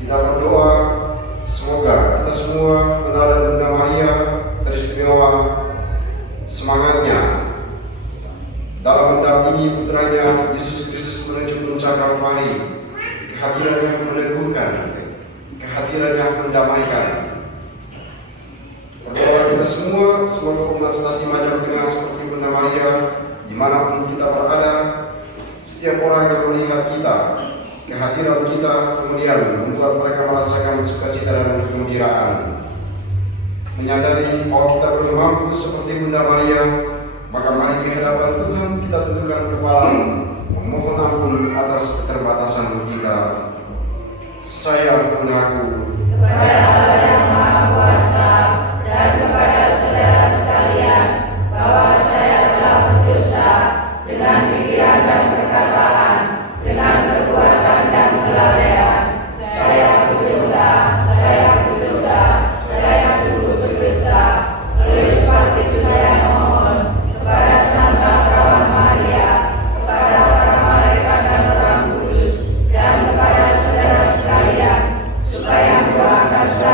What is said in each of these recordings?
Kita berdoa semoga kita semua mengenal Bunda Maria teristimewa semangatnya dalam mendampingi putranya Yesus Kristus menuju puncak Kalvari, kehadiran yang meneguhkan, kehadiran yang mendamaikan. Berdoa kita semua, semoga umat stasi Majap Tengah seperti Bunda Maria, dimanapun kita berada, setiap orang yang melihat kita, kehadiran kita kemudian membuat mereka merasakan sukacita dan kegembiraan. Menyadari bahwa kita belum mampu seperti Bunda Maria, maka mari di hadapan Tuhan kita tundukkan kepala, memohon ampun atas keterbatasan kita. Saya mengaku kepada Allah yang Maha Kuasa dan kepada saudara sekalian bahwa saya telah berdosa dengan pikiran dan perkataan, dengan perbuatan dan kelalaian. Saya berdosa, saya sungguh berdosa. Oleh sebab itu saya mohon kepada Santa Perawan Maria, kepada para malaikat dan orang kudus, dan kepada saudara sekalian, supaya mendoakan saya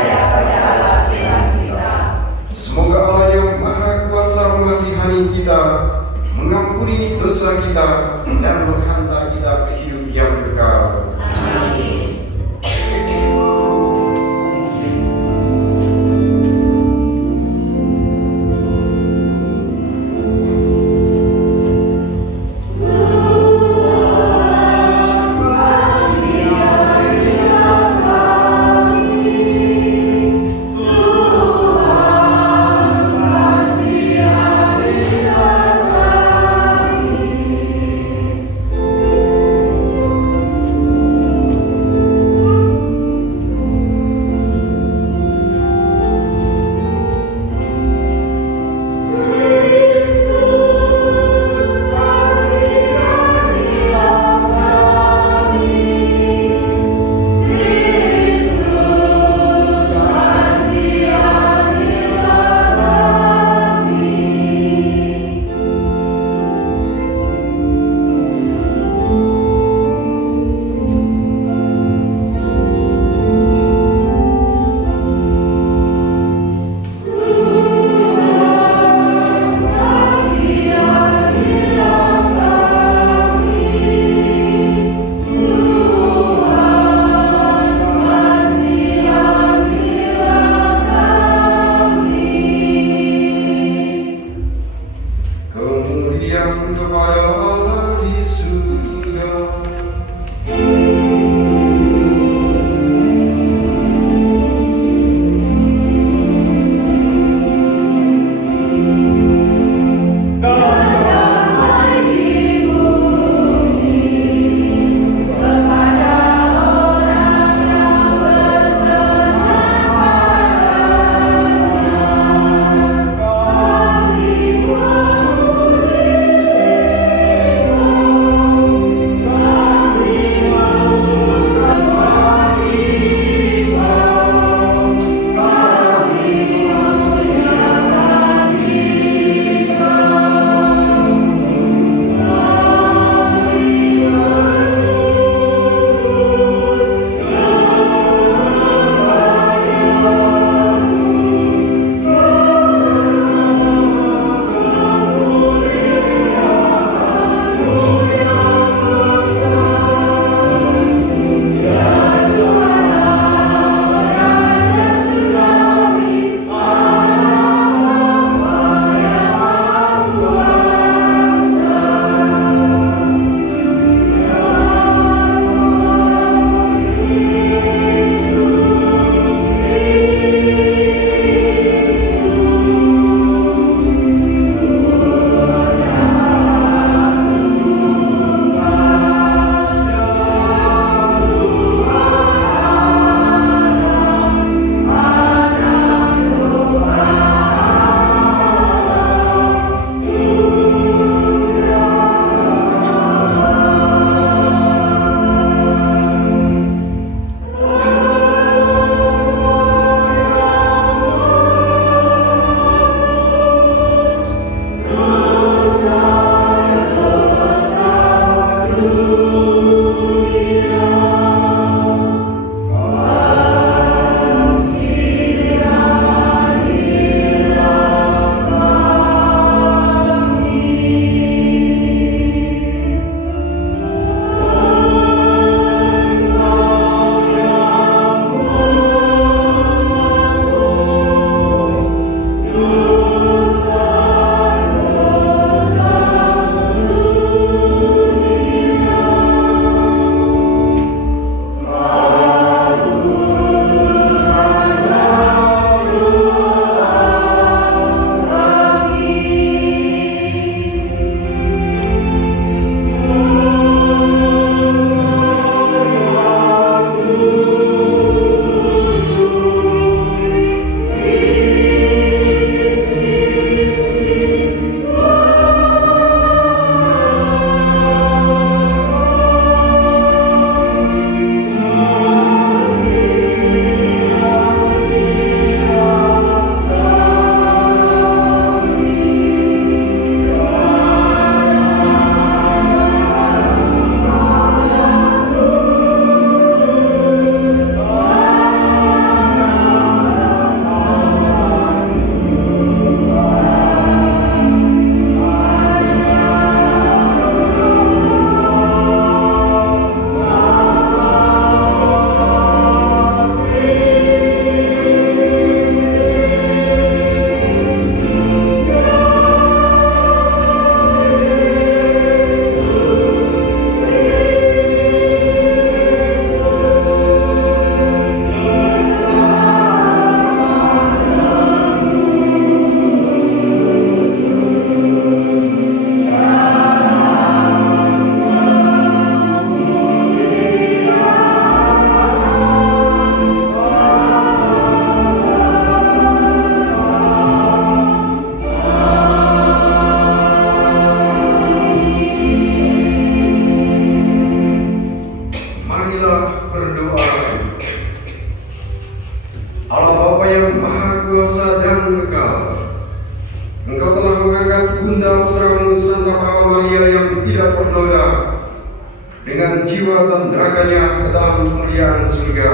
jiwa dan raganya ke dalam kemuliaan surga.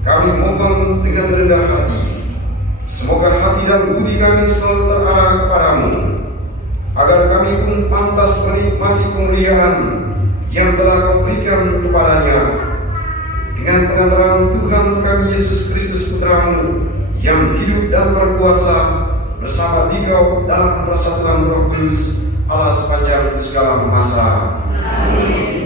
Kami mohon dengan rendah hati, semoga hati dan budi kami selalu terarah kepadamu, agar kami pun pantas menikmati kemuliaan yang telah kau berikan kepadanya, dengan pengantaran Tuhan kami Yesus Kristus Putramu, yang hidup dan berkuasa bersama Dikau dalam persatuan Roh Kudus Allah sepanjang segala masa. Amin.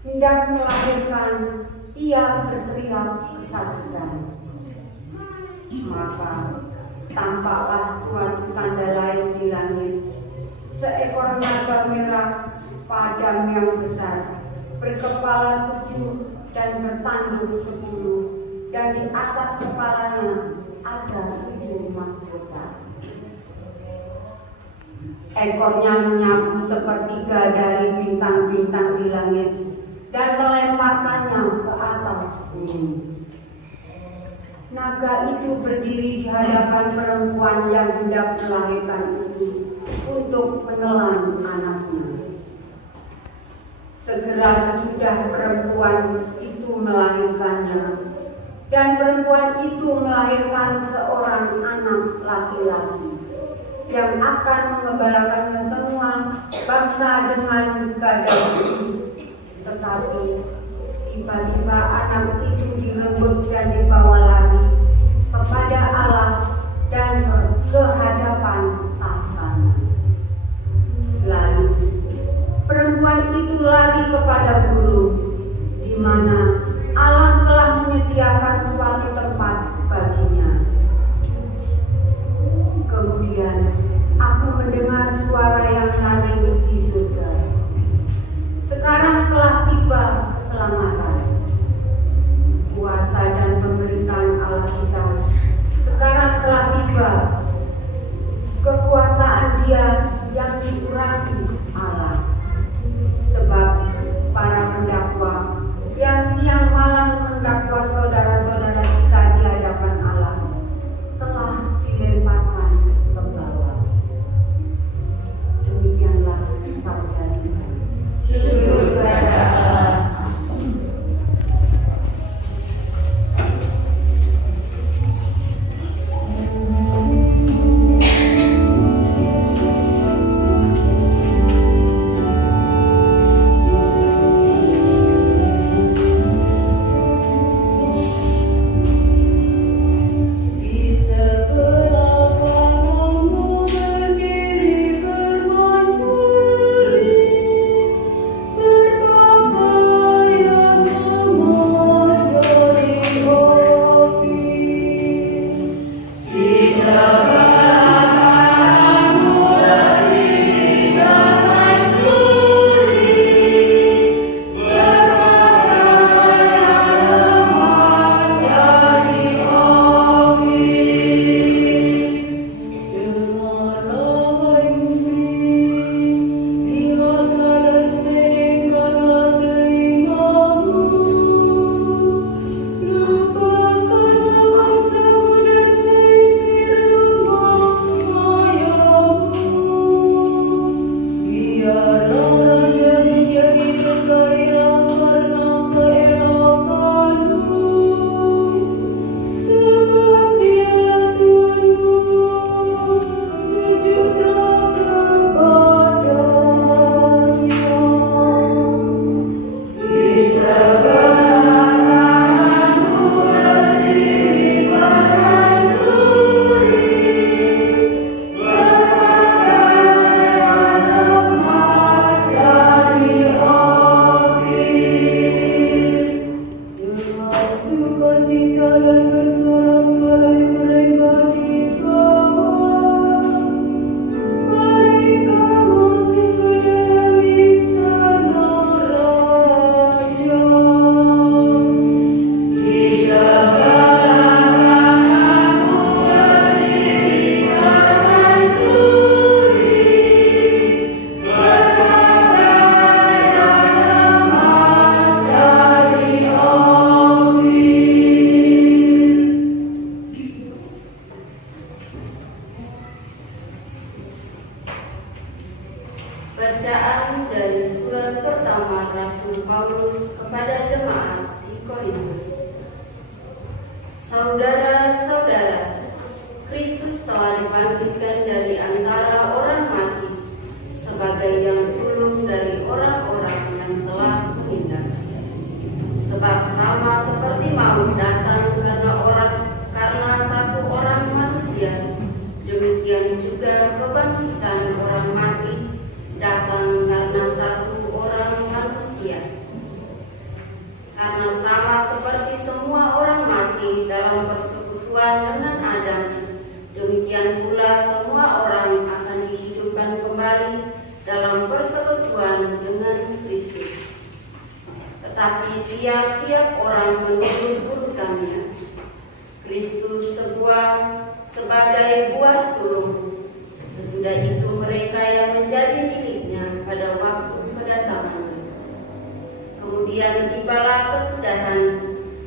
Hendak melahirkan, ia berteriak kesakitan. Maka tampaklah suatu tanda lain di langit, seekor naga merah padam yang besar, berkepala 7 dan bertanduk 10, dan di atas kepalanya ada 7 mahkota. Ekornya menyapu sepertiga dari bintang-bintang di langit dan melemparkannya ke atas bumi. Naga itu berdiri di hadapan perempuan yang hendak melahirkan itu untuk menelan anaknya. Segera sesudah perempuan itu melahirkannya, dan perempuan itu melahirkan seorang anak laki-laki yang akan mengembalakannya semua bangsa dengan gadang itu. Tetapi tiba-tiba anak itu direnggut dan dibawa lari kepada Allah dan ke hadapan tahtanya. Lalu perempuan itu lari kepada guru, di mana Allah telah menyediakan suatu tempat baginya. Kemudian aku mendengar suara yang nyaring di surga. Sekarang telah tiba keselamatan, kuasa dan pemerintahan Allah kita. Sekarang telah tiba kekuasaan Dia yang diurapi Allah. Sebab para Bacaan dari surat pertama Rasul Paulus kepada jemaat di Korintus. Saudara-saudara, Kristus telah dibangkitkan dari antara orang mati sebagai yang sulung dari orang-orang yang telah meninggal. Sebab sama seperti maut datang karena satu orang manusia, demikian juga kebangkitan orang mati datang karena satu orang manusia. Karena sama seperti semua orang mati dalam persekutuan dengan Adam, demikian pula semua orang akan dihidupkan kembali dalam persekutuan dengan Kristus. Tetapi tiap-tiap orang menurut urutannya. Kristus sebagai buah sulung, sesudah itu mereka yang menjadi miliknya pada waktu kedatangannya. Kemudian tibalah kesudahan,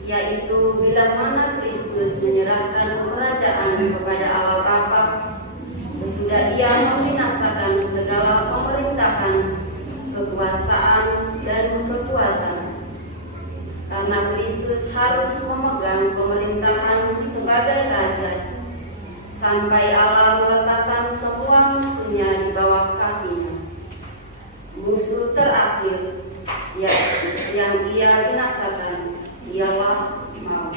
yaitu bila mana Kristus menyerahkan kerajaan kepada Allah Bapa, sesudah Ia membinasakan segala pemerintahan, kekuasaan, dan kekuatan. Karena Kristus harus memegang pemerintahan sebagai Raja, sampai Allah meletakkan semua musuhnya di bawah kakinya. Musuh terakhir yang Ia binasakan ialah maut.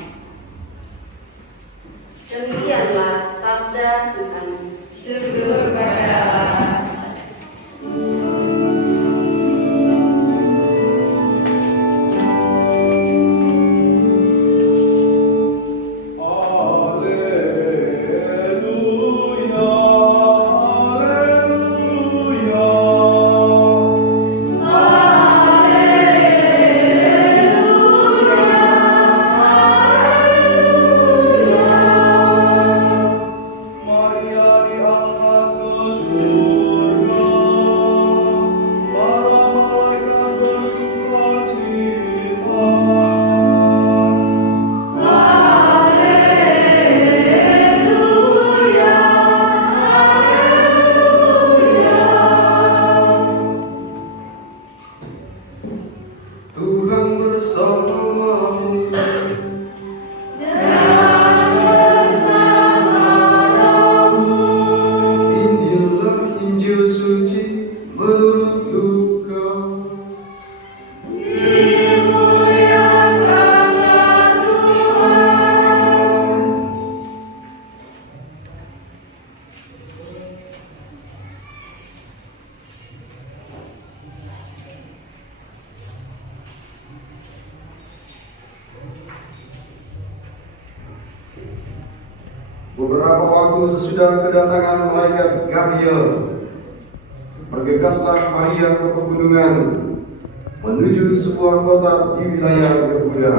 Demikianlah sabda Tuhan. Syukur pada Allah. Beberapa waktu sesudah kedatangan malaikat Gabriel, bergegaslah Maria ke pegunungan menuju sebuah kota di wilayah Yehuda.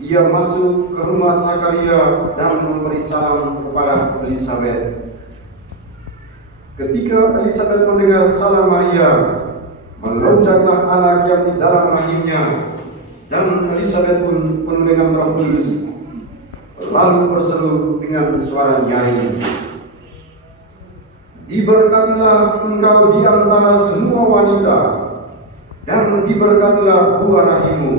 Ia masuk ke rumah Zakaria dan memberi salam kepada Elisabet. Ketika Elisabet mendengar salam Maria, melonjaklah anak yang di dalam rahimnya, dan Elisabet pun penuh dengan Roh Kudus, lalu berseru dengan suara nyaring, "Diberkatilah engkau di antara semua wanita, dan diberkatilah buah rahimmu.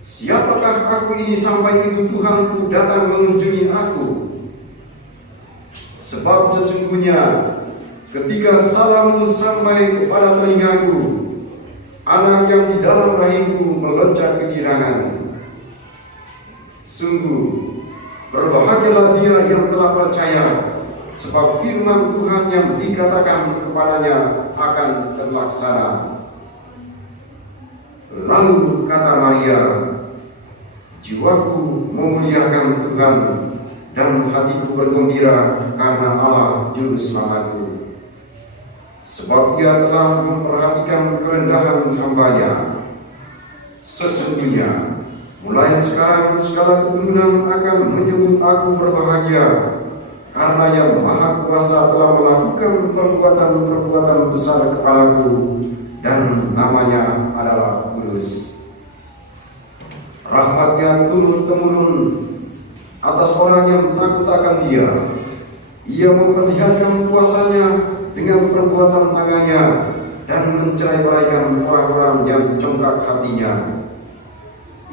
Siapakah aku ini sampai ibu Tuhanku datang mengunjungi aku? Sebab sesungguhnya ketika salammu sampai kepada telingaku, anak yang di dalam rahimku melonjak kegirangan. Sungguh, berbahagialah dia yang telah percaya, sebab firman Tuhan yang dikatakan kepadanya akan terlaksana." Lalu kata Maria, "Jiwaku memuliakan Tuhan, dan hatiku bergembira karena Allah Juru Selamatku. Sebab Ia telah memperhatikan kerendahan hamba-Nya. Sesungguhnya mulai sekarang segala keturunan akan menyebut aku berbahagia, karena Yang Maha Kuasa telah melakukan perbuatan-perbuatan besar kepadaku, dan namanya adalah kudus. Rahmat-Nya turun-temurun atas orang yang takut akan Dia. Ia memperlihatkan kuasanya dengan perbuatan tangannya dan mencerai-beraikan orang-orang yang congkak hatinya.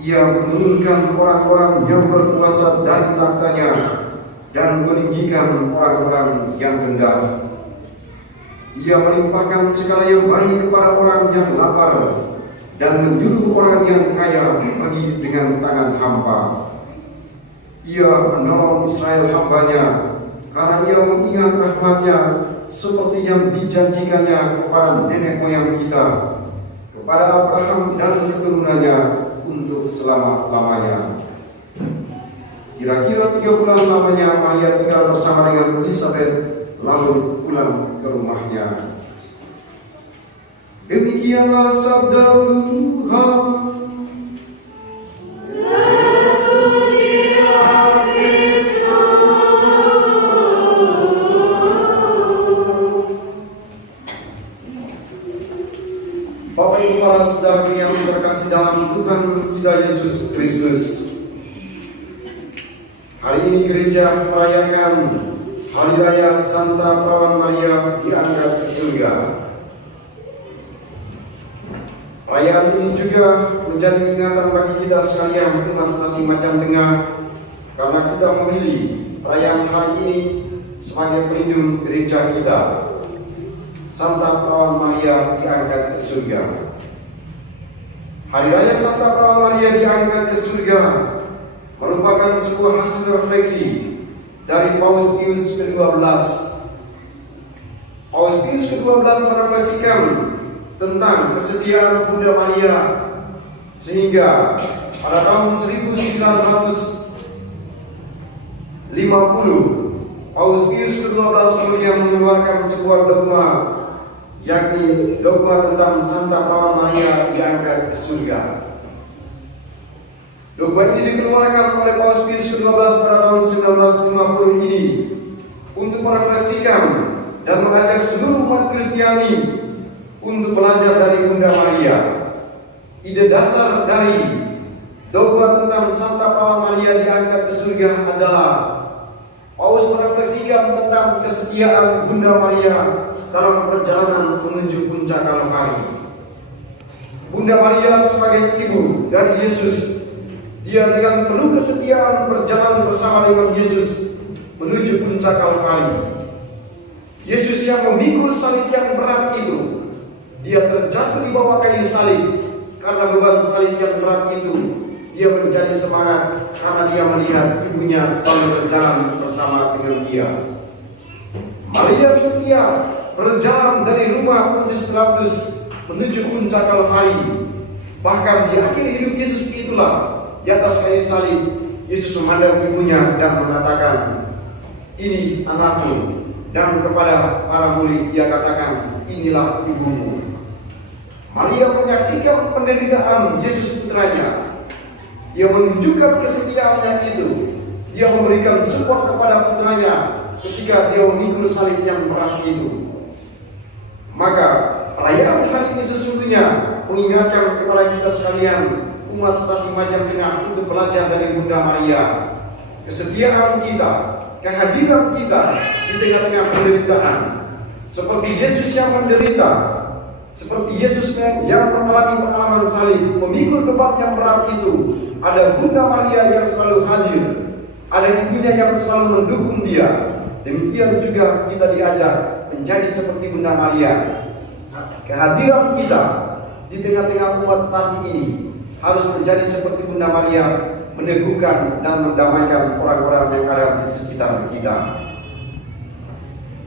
Ia menurunkan orang-orang yang berkuasa dari tahtanya dan meninggikan orang-orang yang rendah. Ia melimpahkan segala yang baik kepada orang yang lapar dan menyuruh orang yang kaya pergi dengan tangan hampa. Ia menolong Israel hambanya karena ia mengingat rahmat-Nya seperti yang dijanjikannya kepada nenek moyang kita, kepada Abraham dan keturunannya untuk selama-lamanya. Kira-kira 3 bulan lamanya Maria tinggal bersama dengan Elizabeth, lalu pulang ke rumahnya. Demikianlah sabda Tuhan. Bapak Ibu para saudara yang terkasih dalam Tuhan kita Yesus Kristus, hari ini gereja merayakan Hari Raya Santa Perawan Maria diangkat ke surga. Perayaan ini juga menjadi ingatan bagi kita sekalian umat Stasi Macan Tengah, karena kita memilih perayaan hari ini sebagai pelindung gereja kita. Santa Perawan Maria diangkat ke surga. Hari Raya Santa Perawan Maria diangkat ke surga merupakan sebuah hasil refleksi dari Paus Pius ke-12. Paus Pius ke-12 merefleksikan tentang kesetiaan Bunda Maria, sehingga pada tahun 1950 Paus Pius ke-12 kemudian mengeluarkan sebuah dogma, yakni dogma tentang Santa Perawan Maria diangkat ke surga. Dogma ini dikeluarkan oleh Paus Pius ke-12 pada tahun 1950 ini untuk merefleksikan dan mengajak seluruh umat Kristiani untuk belajar dari Bunda Maria. Ide dasar dari dogma tentang Santa Perawan Maria diangkat ke surga adalah Paus merefleksikan tentang kesetiaan Bunda Maria dalam perjalanan menuju puncak Kalvari. Bunda Maria sebagai ibu dari Yesus, dia dengan penuh kesetiaan berjalan bersama dengan Yesus menuju puncak Kalvari. Yesus yang memikul salib yang berat itu, dia terjatuh di bawah kayu salib. Karena beban salib yang berat itu, dia menjadi semangat karena dia melihat ibunya selalu berjalan bersama dengan dia. Maria setia berjalan dari rumah Pontius Pilatus menuju puncak Kalvari. Bahkan di akhir hidup Yesus itulah, di atas kayu salib, Yesus memandang ibunya dan mengatakan, "Ini anakku." Dan kepada para murid dia katakan, "Inilah ibumu." Maria menyaksikan penderitaan Yesus putranya. Dia menunjukkan kesetiaannya itu. Dia memberikan support kepada putranya ketika dia memikul salib yang berat itu. Maka perayaan hari ini sesungguhnya mengingatkan kepada kita sekalian, umat Stasi Macan Tengah, untuk belajar dari Bunda Maria. Kesetiaan kita, kehadiran kita di tengah-tengah penderitaan, seperti Yesus yang menderita, seperti Yesus yang mengalami pengalaman salib, memikul beban yang berat itu. Ada Bunda Maria yang selalu hadir, ada ibunya yang selalu mendukung dia. Demikian juga kita diajak menjadi seperti Bunda Maria. Kehadiran kita di tengah-tengah umat Stasi ini harus menjadi seperti Bunda Maria, meneguhkan dan mendamaikan orang-orang yang ada di sekitar kita.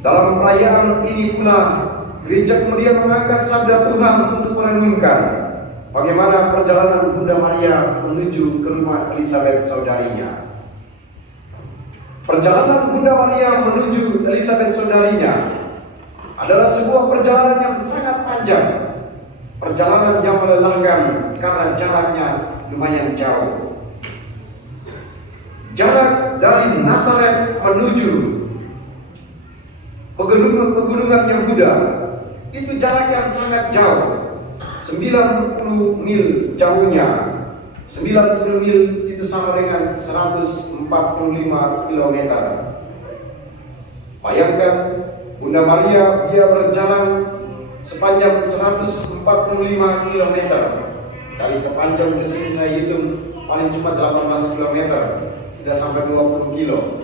Dalam perayaan ini pula, gereja kemudian mengangkat sabda Tuhan untuk merenungkan bagaimana perjalanan Bunda Maria menuju ke rumah Elizabeth saudarinya. Perjalanan Bunda Maria menuju Elizabeth saudarinya adalah sebuah perjalanan yang sangat panjang, perjalanan yang melelahkan karena jaraknya lumayan jauh. Jarak dari Nazaret menuju pegunungan Yehuda itu jarak yang sangat jauh, 90 mil jauhnya. 90 mil itu sama dengan 145 km. Bayangkan Bunda Maria dia berjalan sepanjang 145 km. Dari Kepanjang ke sini saya hitung paling cuma 18 km, tidak sampai 20 kilo.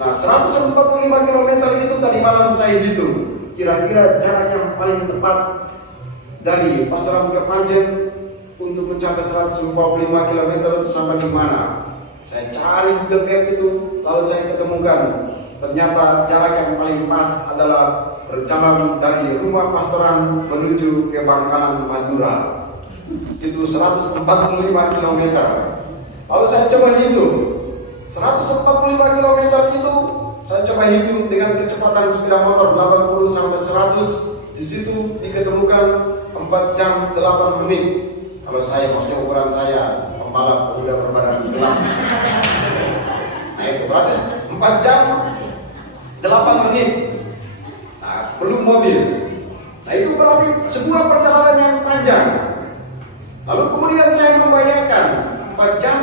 Nah, 145 km itu tadi malam saya hitung. Kira-kira jarak yang paling tepat dari Pasaran Kepanjang untuk mencapai 145 km itu sampai di mana? Saya cari Google Map itu, lalu saya ketemukan ternyata jarak yang paling pas adalah berjalan dari rumah pastoran menuju ke Bangkalan, Madura. Itu 145 km. Lalu saya coba hitung 145 km itu saya coba hitung dengan kecepatan sepeda motor 80 sampai 100. Di situ diketemukan 4 jam 8 menit. Kalau saya maksudnya ukuran saya pembalap udah berbadan gelap. Nah itu berarti 4 jam 8 menit. Nah, belum mobil. Nah itu berarti sebuah perjalanan yang panjang. Lalu kemudian saya membayangkan 4 jam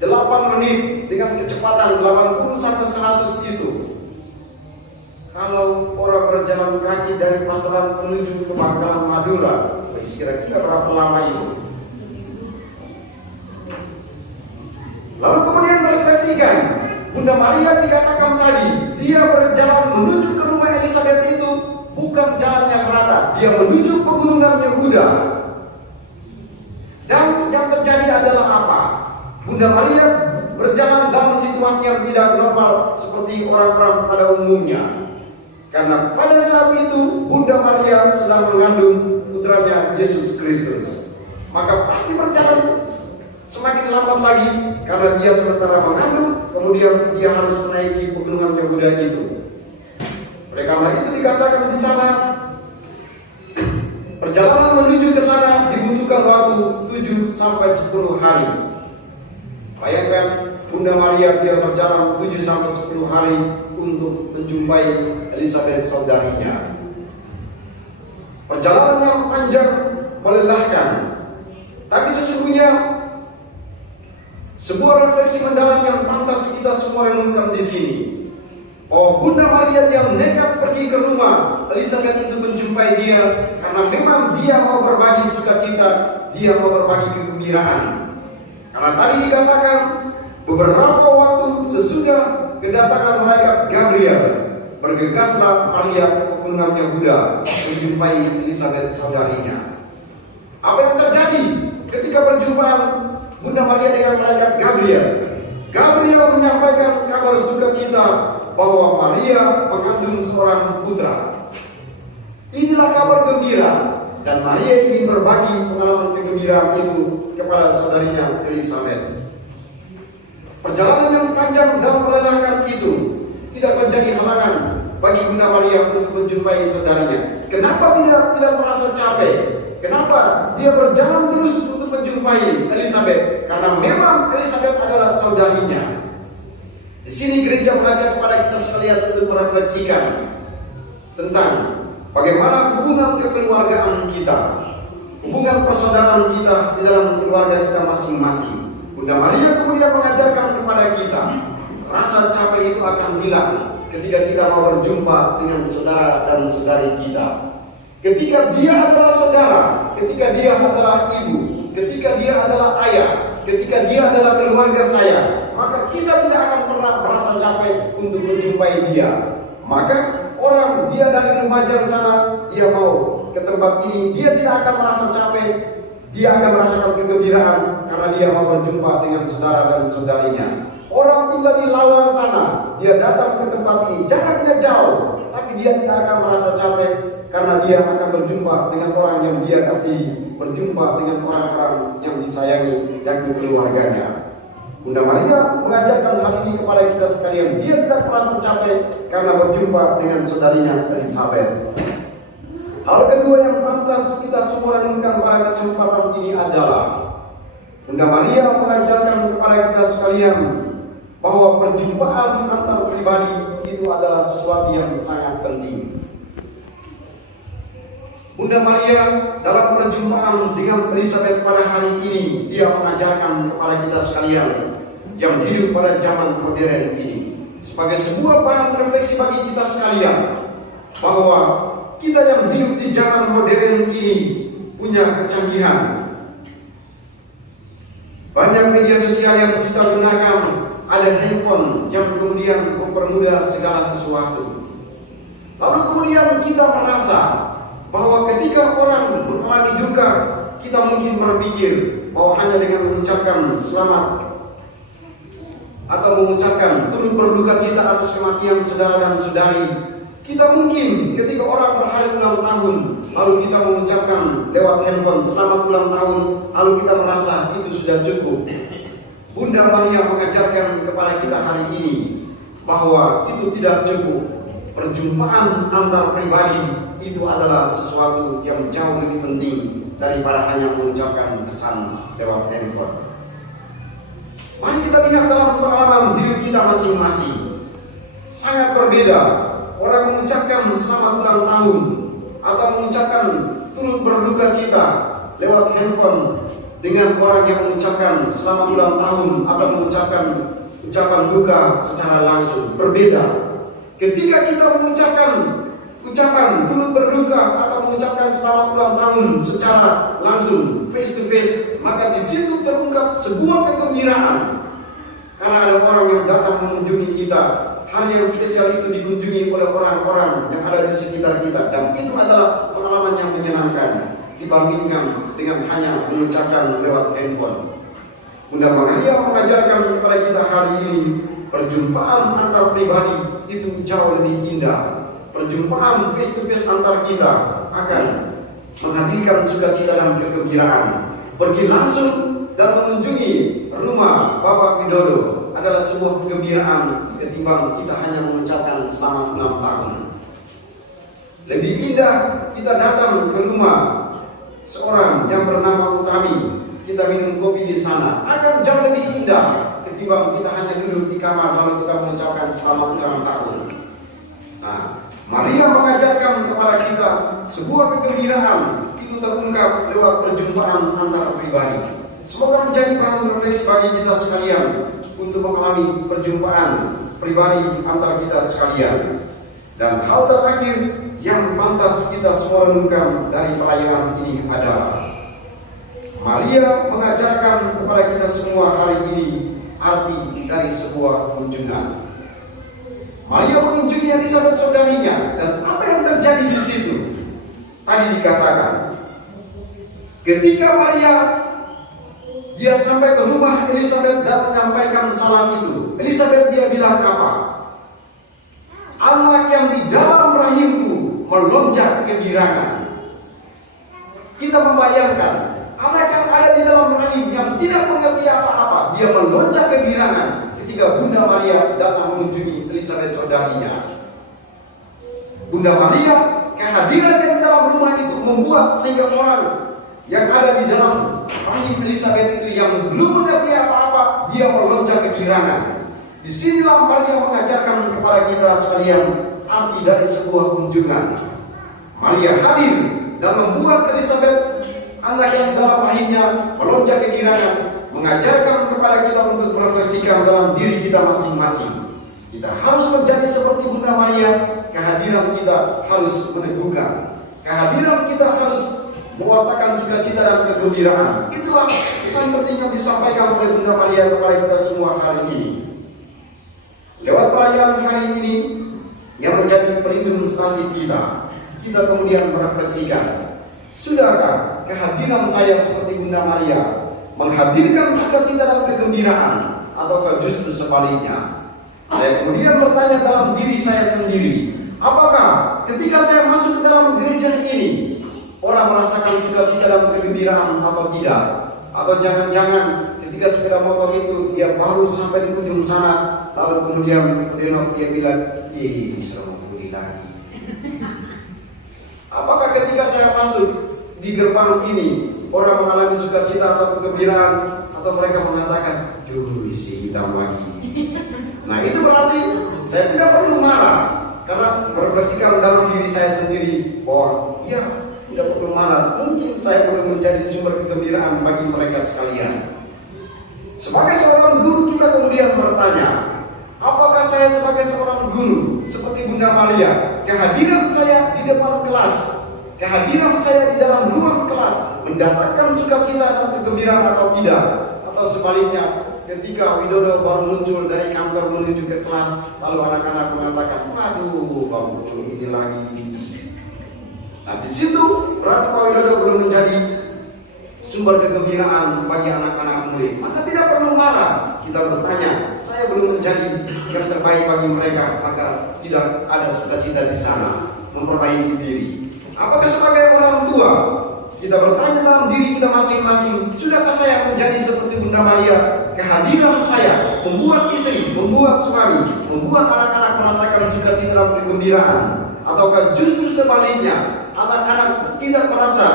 8 menit dengan kecepatan 80 sampai 100 itu. Kalau orang berjalan kaki dari Pasaran menuju ke Bangkalan, Madura, kira-kira berapa lama itu? Lalu kemudian merefleksikan, Bunda Maria dikatakan tadi, dia berjalan menuju ke rumah Elizabeth itu bukan jalan yang rata, dia menuju pegunungan Yehuda. Dan yang terjadi adalah apa? Bunda Maria berjalan dalam situasi yang tidak normal seperti orang-orang pada umumnya. Karena pada saat itu Bunda Maria sedang mengandung putranya Yesus Kristus. Maka pasti berjalan semakin lambat lagi karena dia sementara mengandung, kemudian dia harus menaiki pegunungan Yehuda itu. Oleh karena itu dikatakan di sana perjalanan menuju ke sana dibutuhkan waktu 7 sampai 10 hari. Bayangkan Bunda Maria dia berjalan 7 sampai 10 hari untuk menjumpai Elizabeth saudarinya. Perjalanan yang panjang melelahkan, tapi sesungguhnya sebuah refleksi mendalam yang pantas kita semua renungkan di sini. Oh, Bunda Maria dia nekat pergi ke rumah Elizabeth untuk menjumpai dia karena memang dia mau berbagi sukacita, dia mau berbagi kegembiraan. Karena tadi dikatakan beberapa waktu sesudah kedatangan malaikat Gabriel, bergegaslah Maria ke pegunungan Yehuda menjumpai Elizabeth saudarinya. Apa yang terjadi ketika perjumpaan Bunda Maria dengan malaikat Gabriel? Gabriel menyampaikan kabar sukacita bahwa Maria mengandung seorang putra. Inilah kabar gembira, dan Maria ingin berbagi pengalaman kegembiraan itu kepada saudarinya Elizabeth. Perjalanan yang panjang dan melelahkan itu tidak menjadi halangan bagi Bunda Maria untuk menjumpai saudarinya. Kenapa tidak merasa capek? Kenapa dia berjalan terus untuk menjumpai Elizabeth? Karena memang Elizabeth adalah saudarinya. Di sini gereja mengajak kepada kita sekalian untuk merefleksikan tentang bagaimana hubungan kekeluargaan kita, hubungan persaudaraan kita di dalam keluarga kita masing-masing. Bunda Maria kemudian mengajarkan kepada kita, rasa capek itu akan hilang ketika kita mau berjumpa dengan saudara dan saudari kita. Ketika dia adalah saudara, ketika dia adalah ibu, ketika dia adalah ayah, ketika dia adalah keluarga saya, maka kita tidak akan pernah merasa capek untuk menjumpai dia. Maka orang dia dari Lumajang sana, dia mau ke tempat ini, dia tidak akan merasa capek. Dia akan merasakan kegembiraan karena dia mau berjumpa dengan saudara dan saudarinya. Orang tinggal di Lawang sana, dia datang ke tempat ini, jaraknya jauh, tapi dia tidak akan merasa capek karena dia akan berjumpa dengan orang yang dia kasih, berjumpa dengan orang-orang yang disayangi dan keluarganya. Bunda Maria mengajarkan hal ini kepada kita sekalian. Dia tidak merasa capek karena berjumpa dengan saudarinya Elizabeth. Hal kedua yang pantas kita semua renungkan pada kesempatan ini adalah Bunda Maria mengajarkan kepada kita sekalian bahwa perjumpaan antar pribadi itu adalah sesuatu yang sangat penting. Bunda Maria dalam perjumpaan dengan Elizabeth pada hari ini, dia mengajarkan kepada kita sekalian yang hidup pada zaman modern ini sebagai sebuah bahan refleksi bagi kita sekalian, bahwa kita yang hidup di zaman modern ini punya kecanggihan. Banyak media sosial yang kita gunakan, ada handphone yang kemudian mempermudah segala sesuatu. Lalu kemudian kita merasa bahwa ketika orang mengalami duka, kita mungkin berpikir bahwa hanya dengan mengucapkan selamat atau mengucapkan turut berduka cita atas kematian saudara dan saudari, kita mungkin ketika orang berhari ulang tahun, lalu kita mengucapkan lewat handphone selamat ulang tahun, lalu kita merasa itu sudah cukup. Bunda Maria mengajarkan kepada kita hari ini bahwa itu tidak cukup. Perjumpaan antar pribadi itu adalah sesuatu yang jauh lebih penting daripada hanya mengucapkan pesan lewat handphone. Mari kita lihat dalam pengalaman hidup kita masing-masing. Sangat berbeda orang mengucapkan selamat ulang tahun atau mengucapkan turut berduka cita lewat handphone dengan orang yang mengucapkan selamat ulang tahun atau mengucapkan ucapan duka secara langsung. Berbeda. Ketika kita mengucapkan ucapan turut berduka atau mengucapkan selamat ulang tahun secara langsung, face to face, maka di situ terungkap sebuah kegembiraan karena ada orang yang datang mengunjungi kita. Hari yang spesial itu dikunjungi oleh orang-orang yang ada di sekitar kita, dan itu adalah pengalaman yang menyenangkan dibandingkan dengan hanya mengucapkan lewat handphone. Bunda Maria mengajarkan kepada kita hari ini, perjumpaan antar pribadi itu jauh lebih indah. Perjumpaan face to face antar kita akan menghadirkan sukacita dan kegembiraan. Pergi langsung dan mengunjungi rumah Bapak Widodo adalah sebuah kegembiraan ketimbang kita hanya mengucapkan selamat ulang tahun. Lebih indah kita datang ke rumah seorang yang bernama Utami, kita minum kopi di sana, akan jauh lebih indah ketimbang kita hanya duduk di kamar lalu kita mengucapkan selamat ulang tahun. Nah, Maria mengajarkan kepada kita sebuah kegembiraan itu terungkap lewat perjumpaan antara pribadi. Semoga menjadi bahan refleksi bagi kita sekalian untuk mengalami perjumpaan pribadi antara kita sekalian. Dan hal terakhir yang pantas kita semua renungkan dari perayaan ini adalah Maria mengajarkan kepada kita semua hari ini arti dari sebuah kunjungan. Maria mengunjungi Elizabeth saudarinya, dan apa yang terjadi di situ? Tadi dikatakan, ketika Maria dia sampai ke rumah Elizabeth dan menyampaikan salam itu, Elizabeth dia bilang apa? Anak yang di dalam rahimku melonjak kegirangan. Kita membayangkan anak yang ada di dalam rahim yang tidak mengerti apa-apa, dia melonjak kegirangan ketika Bunda Maria datang mengunjungi Elizabeth saudarinya. Bunda Maria, kehadiran yang di dalam rumah itu membuat sehingga orang yang ada di dalam rahim Elizabeth itu yang belum mengerti apa-apa, dia melonjak kegirangan. Disinilah Maria mengajarkan kepada kita sekalian arti dari sebuah kunjungan. Maria hadir dan membuat Elizabeth, anak yang di dalam rahimnya, melonjak kegirangan, mengajarkan kepada kita untuk merefleksikan dalam diri kita masing-masing. Kita harus menjadi seperti Bunda Maria. Kehadiran kita harus meneguhkan. Kehadiran kita harus mewartakan sukacita dan kegembiraan. Itulah pesan penting yang disampaikan oleh Bunda Maria kepada kita semua hari ini. Lewat perayaan hari ini yang menjadi pelindung stasi kita, kita kemudian merefleksikan, sudahkah kehadiran saya seperti Bunda Maria menghadirkan sukacita dan kegembiraan, ataukah justru sebaliknya? Saya kemudian bertanya dalam diri saya sendiri, apakah ketika saya masuk ke dalam gereja ini, orang merasakan sukacita dan kegembiraan atau tidak? Atau jangan-jangan ketika sepeda motor itu dia baru sampai di ujung sana, lalu kemudian dia bilang, selamat lagi. Apakah ketika saya masuk di gerbang ini, orang mengalami sukacita atau kegembiraan, atau mereka mengatakan, isi hitam lagi. Nah, itu berarti saya tidak perlu marah, karena merefleksikan dalam diri saya sendiri bahwa iya, tidak perlu marah. Mungkin saya perlu menjadi sumber kegembiraan bagi mereka sekalian. Sebagai seorang guru, kita kemudian bertanya, Apakah saya sebagai seorang guru seperti Bunda Maria, kehadiran saya di depan kelas, kehadiran saya di dalam ruang kelas mendatangkan sukacita dan kegembiraan atau tidak? Atau sebaliknya, ketika Widodo baru muncul dari kantor menuju ke kelas, lalu anak-anak mengatakan, "Waduh, Pak muncul ini lagi." Nah, di situ berarti Pak Widodo belum menjadi sumber kegembiraan bagi anak-anak murid. Maka tidak perlu marah. Kita bertanya, saya belum menjadi yang terbaik bagi mereka, maka tidak ada sukacita di sana. Memperbaiki diri. Apakah sebagai orang tua kita bertanya dalam diri kita masing-masing, sudahkah saya menjadi seperti Bunda Maria? Kehadiran saya membuat istri, membuat suami, membuat anak-anak merasakan sukacita dan kegembiraan, ataukah justru sebaliknya, anak-anak tidak merasa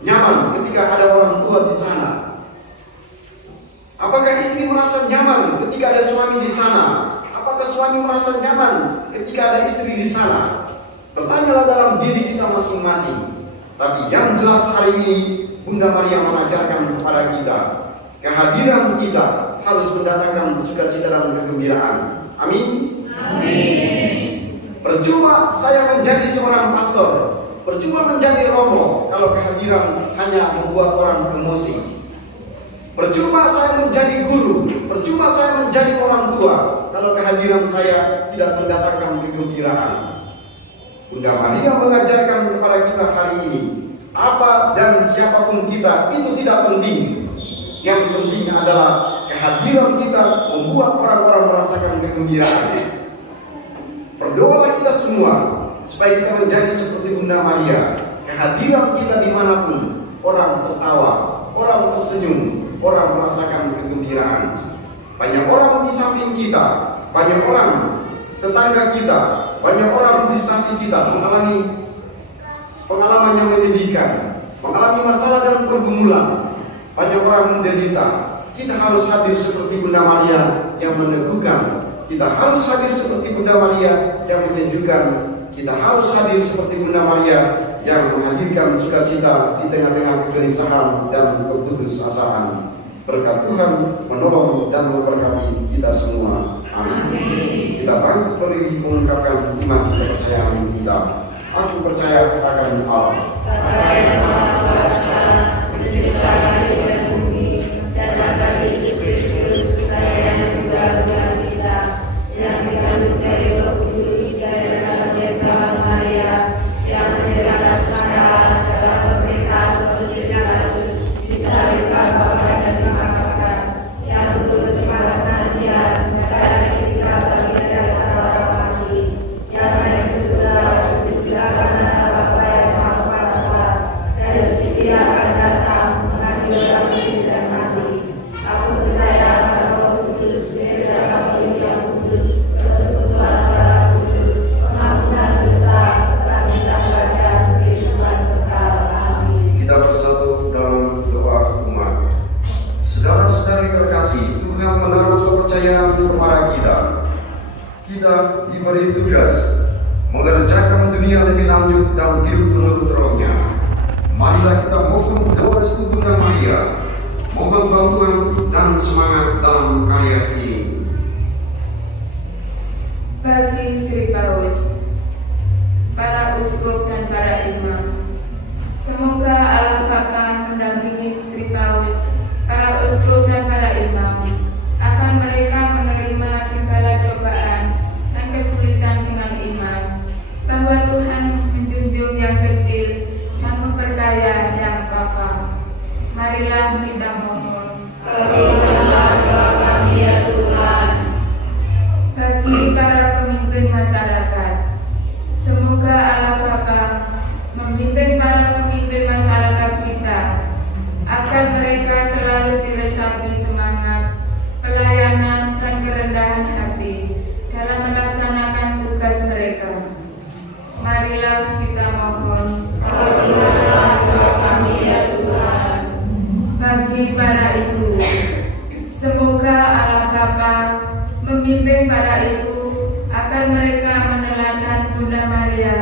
nyaman ketika ada orang tua di sana? Apakah istri merasa nyaman ketika ada suami di sana? Apakah suami merasa nyaman ketika ada istri di sana? Bertanyalah dalam diri kita masing-masing. Tapi yang jelas hari ini Bunda Maria mengajarkan kepada kita, kehadiran kita harus mendatangkan sukacita dan kegembiraan. Amin. Amin. Percuma saya menjadi seorang pastor, percuma menjadi romo kalau kehadiran hanya membuat orang emosi. Percuma saya menjadi guru, percuma saya menjadi orang tua kalau kehadiran saya tidak mendatangkan kegembiraan. Bunda Maria mengajarkan kepada kita hari ini, apa dan siapapun kita itu tidak penting. Yang penting adalah kehadiran kita membuat orang-orang merasakan kegembiraan. Berdoalah kita semua supaya kita menjadi seperti Bunda Maria. Kehadiran kita dimanapun, orang tertawa, orang tersenyum, orang merasakan kegembiraan. Banyak orang di samping kita, banyak orang tetangga kita, banyak orang di stasi kita mengalami pengalaman yang menyedihkan, mengalami masalah dan pergumulan. Banyak orang menderita. Kita harus hadir seperti Bunda Maria yang meneguhkan. Kita harus hadir seperti Bunda Maria yang menyejukkan. Kita harus hadir seperti Bunda Maria yang menghadirkan sukacita di tengah-tengah kegelisahan dan keputusasaan. Berkat Tuhan menolong dan memberkati kita semua. Amin. Kita bangkit berdiri mengungkapkan iman kepercayaan kita. Aku percaya akan Allah, Bapa yang Maha Kuasa, menciptakan langit dan bumi, dan akan Yesus Kristus, Putra yang tunggal Tuhan kita, yang dikandung dari Roh Kudus dari rahim Bapa Maria, yang menderita sengsara dalam pemerintahan Pontius Pilatus, disalibkan Bapa dan dimakamkan, yang betul-betul penantian pada ketika bangkit dari antara orang mati, yang naik ke surga di sebelah kanan Bapa yang Maha Kuasa, dari sisi yang akan datang mengadili orang hidup dan mati. Aku percaya akan Roh Kudus, gereja Katolik yang kudus, persekutuan darah kudus, pengampunan dosa, kebangkitan badan, kehidupan kekal. Amin. kita bersatu dalam doa umat. Saudara-saudari terkasih, Tuhan menaruh kepercayaan kepada kita. Kita diberi tugas mengerjakan dunia lebih lanjut dan hidup menurut rohnya. Marilah kita mohon doa restu Bunda Maria, mohon bantuan dan semangat dalam karya ini. Bagi Sri Paus, para uskup dan para imam, semoga Allah Bapa mendampingi Sri Paus, para uskup dan para imam, akan mereka menerima segala cobaan dan kesulitan dengan iman, bahwa Tuhan menjunjung yang kecil dan memperkaya yang Bapa. Marilah kita mohon. Kabulkanlah doa kami ya Tuhan. Bagi para pemimpin masyarakat, semoga Allah Bapa memimpin para pemimpin masyarakat kita agar mereka selalu diresapi semangat, pelayanan dan kerendahan hati dalam melaksanakan tugas mereka. Marilah kita mohon. Kabulkanlah doa kami ya Tuhan. Bagi para ibu, semoga Allah Bapa memimpin para ibu agar mereka meneladani Bunda Maria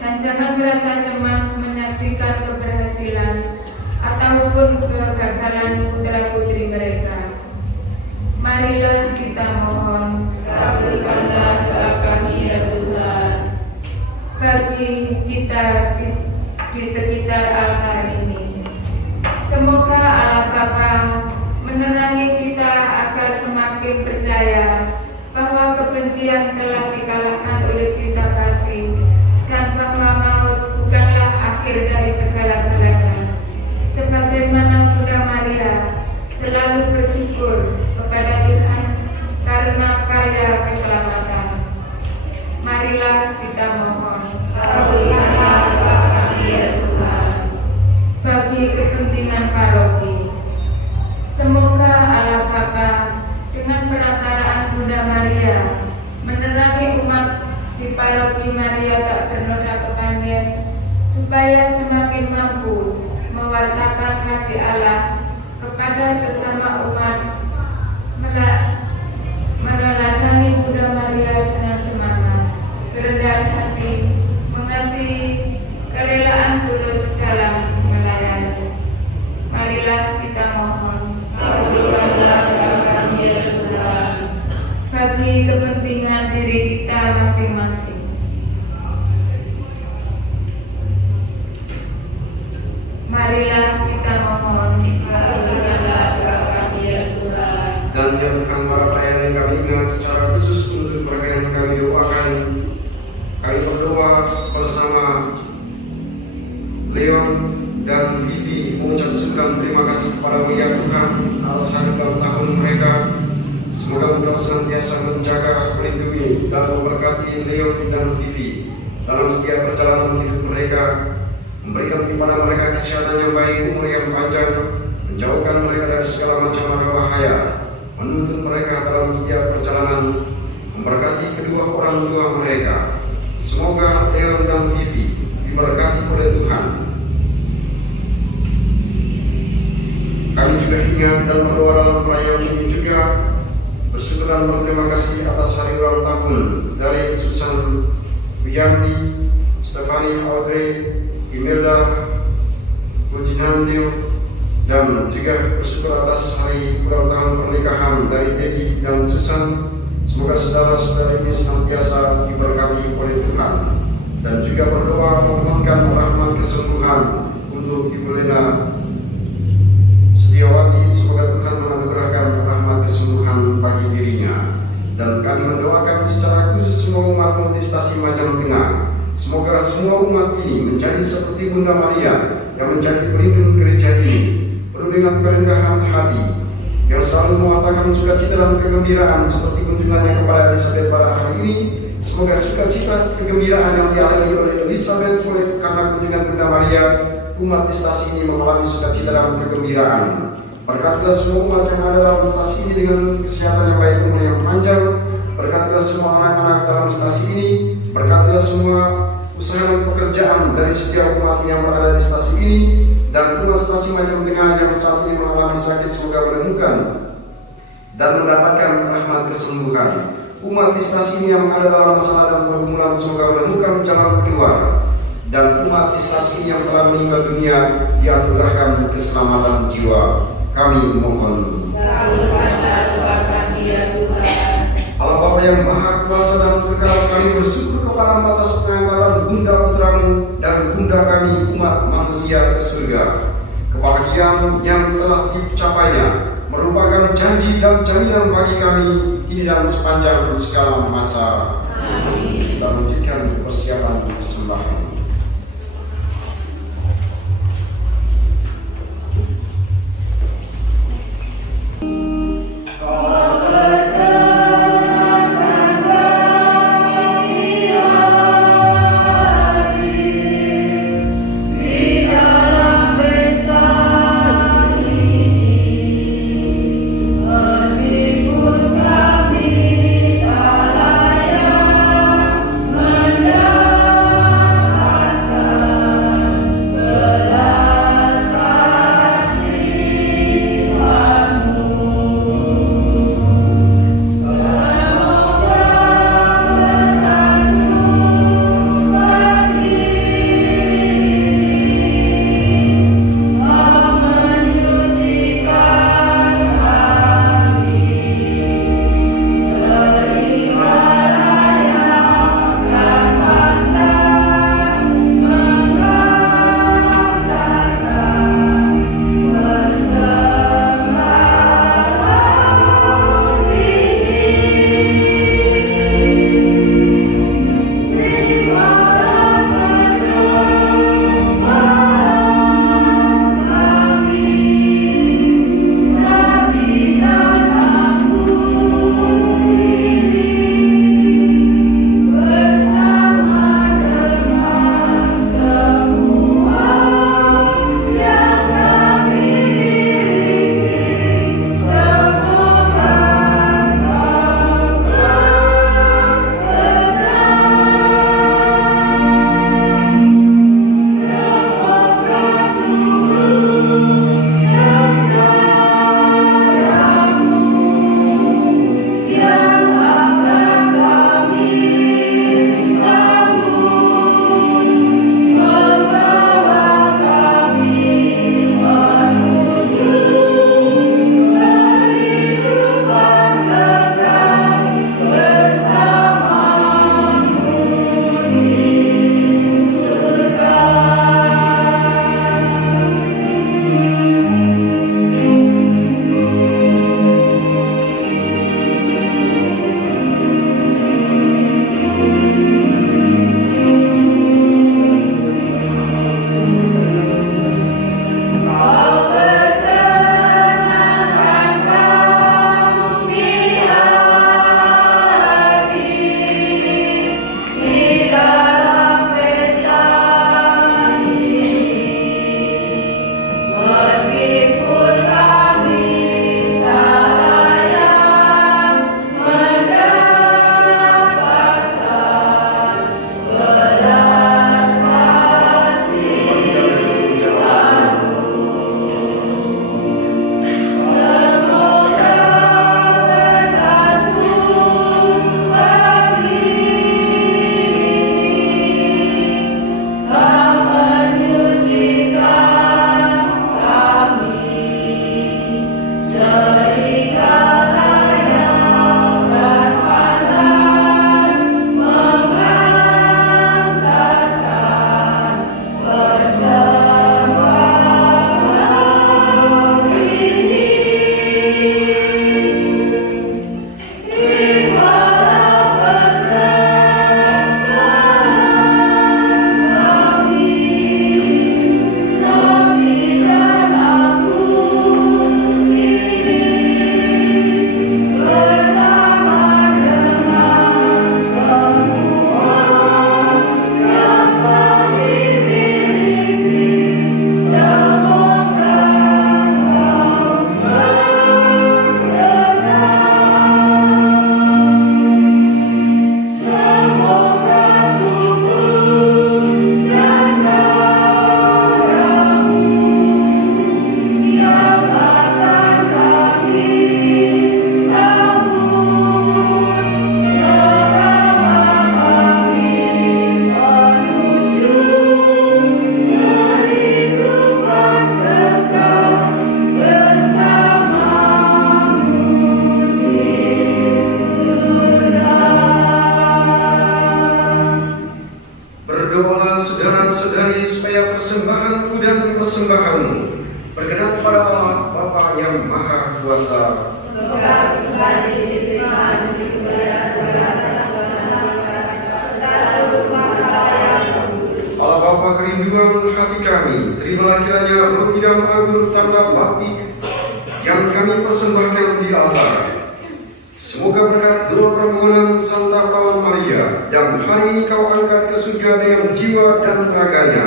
dan jangan merasa cemas menyaksikan keberhasilan ataupun kegagalan putra-putri mereka. Marilah kita mohon. kita di sekitar altar ini. Semoga Allah Bapa menerangi kita agar semakin percaya bahwa kebencian telah dikalahkan oleh cinta kasih dan bahwa maut bukanlah akhir dari segala-galanya. Sebagaimana Bunda Maria selalu bersyukur kepada Tuhan karena karya keselamatan. Marilah kita mohon. Kabulkanlah doa kami ya Tuhan. Bagi kepentingan paroki, semoga Allah Bapa dengan perantaraan Bunda Maria menerangi umat di paroki Maria Tak Bernoda Kepanjen supaya semakin mampu mewartakan kasih Allah kepada sesama umat, meneladani Bunda Maria dengan semangat, kerendahan hati, mengasihi, kerelaan tulus dalam melayani. Marilah kita mohon. Kabulkanlah doa kami ya Tuhan. Bagi kepentingan diri kita masing-masing. Marilah kita mohon. Kabulkanlah doa kami ya Tuhan. Dan jadikan para pelayan kami ingat secara khusus untuk mereka yang kami doakan. Kami berdoa bersama Leon dan Vivi mengucap syukur terima kasih kepada Wia Tuhan atas hari ulang tahun mereka. Semoga Engkau senantiasa menjaga, melindungi dan memberkati Leon dan Vivi dalam setiap perjalanan hidup mereka, memberikan kepada mereka kesehatan yang baik, umur yang panjang, menjauhkan mereka dari segala macam mara bahaya, menuntun mereka dalam setiap perjalanan, memberkati kedua orang tua mereka. Semoga Leon dan Vivi diberkati oleh Tuhan. Kami juga ingat dan berdoa dalam perayaan ini juga bersyukur dan berterima kasih atas hari ulang tahun dari Susan Wiyanti, Stefani Audrey, Imelda, Bujinantio, dan juga bersyukur atas hari ulang tahun pernikahan dari Teddy dan Susan. Semoga saudara-saudari ini senantiasa diberkati oleh Tuhan, dan juga berdoa memohonkan rahmat kesembuhan untuk Ibu Lena Setiawati. Semoga Tuhan menganugerahkan rahmat kesembuhan bagi dirinya, dan kami mendoakan secara khusus semua umat Multistasi Majang Tengah. Semoga semua umat ini menjadi seperti Bunda Maria yang menjadi pelindung gereja ini, penuh dengan kerendahan hati, yang selalu mengatakan sukacita dan kegembiraan seperti kunjungannya kepada Elizabeth pada hari ini. Semoga sukacita kegembiraan yang dialami oleh Elizabeth karena kunjungan Bunda Maria, umat di stasi ini mengalami sukacita dan kegembiraan. Berkatilah semua umat yang ada dalam stasi ini dengan kesehatan yang baik, umur yang panjang. Berkatilah semua anak-anak dalam stasi ini. Berkatilah semua usaha dan pekerjaan dari setiap umat yang berada di stasi ini, dan umat stasi Majang Tengah yang saat ini mengalami sakit semoga menemukan dan mendapatkan rahmat kesembuhan. Umat di stasi ini yang ada dalam masalah dan pergumulan semoga menemukan jalan keluar, dan umat di stasi ini yang telah meninggal dunia dianugerahkan keselamatan jiwa. Kami mohon. Kabulkanlah doa kami ya Tuhan. Allah Bapa yang Maha Kuasa dan Kekal, kami bersyukur kepada atas pengangkatan Bunda Putramu dan Bunda kami umat manusia ke surga. Kebahagiaan yang telah dicapainya merupakan janji dan jaminan bagi kami ini dan sepanjang segala masa. Amin. Kita lanjutkan persiapan persembahan. Meskipun kami tak layak Berdoalah saudara-saudari supaya persembahanku dan persembahanmu berkenan pada Allah Bapa yang Maha Kuasa. Semoga persembahan ini diterima demi kemuliaan Tuhan Allah Bapa kerinduan hati kami, terimalah kiranya roti dan anggur tanda bakti yang kami persembahkan di altar. Semoga berkat doa permohonan Santa Pawan Maria yang hari ini kau angkat ke surga dengan jiwa dan raganya,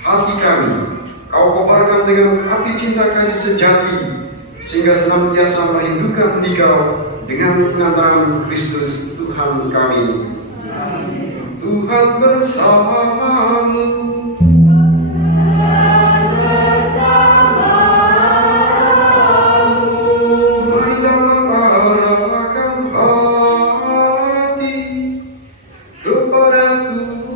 hati kami kau kobarkan dengan api cinta kasih sejati, sehingga senantiasa merindukan Dikau dengan pengantaran Kristus Tuhan kami. Tuhan bersamamu. Marilah mengarahkan hati kepada Tuhan.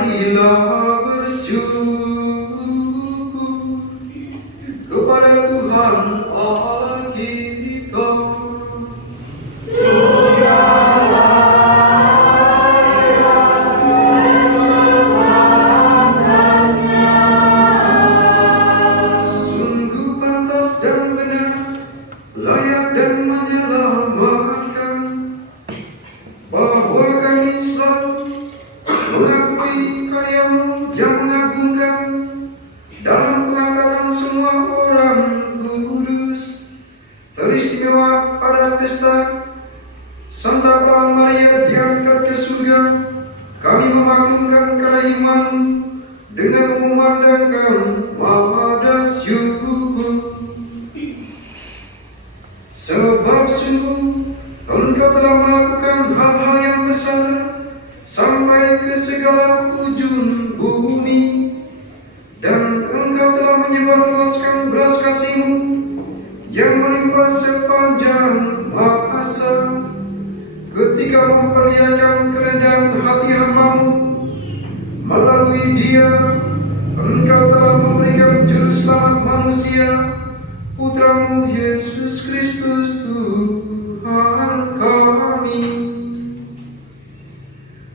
Marilah bersyukur kepada Tuhan Allah kita. Sungguh pantas dan benar, layak dan menyelamatkan, bahwa kami selalu mengakui karyamu yang mengagumkan dalam pengangkatan semua orang kudus. Teristimewa pada pesta Santa Pawan Maria diangkat ke surga, kami memaklumkan kerahiman dengan memandangkan wada syukur. Sebab sungguh Engkau telah melakukan hal-hal yang besar sampai ke segala ujung bumi, dan Engkau telah menyebarluaskan belas kasih-Mu yang melimpah sepanjang masa ketika memperlihatkan kerendahan hati hamba-Mu. Melalui Dia Engkau telah memberikan juru selamat manusia, Putra-Mu Yesus Kristus Tuhan kami.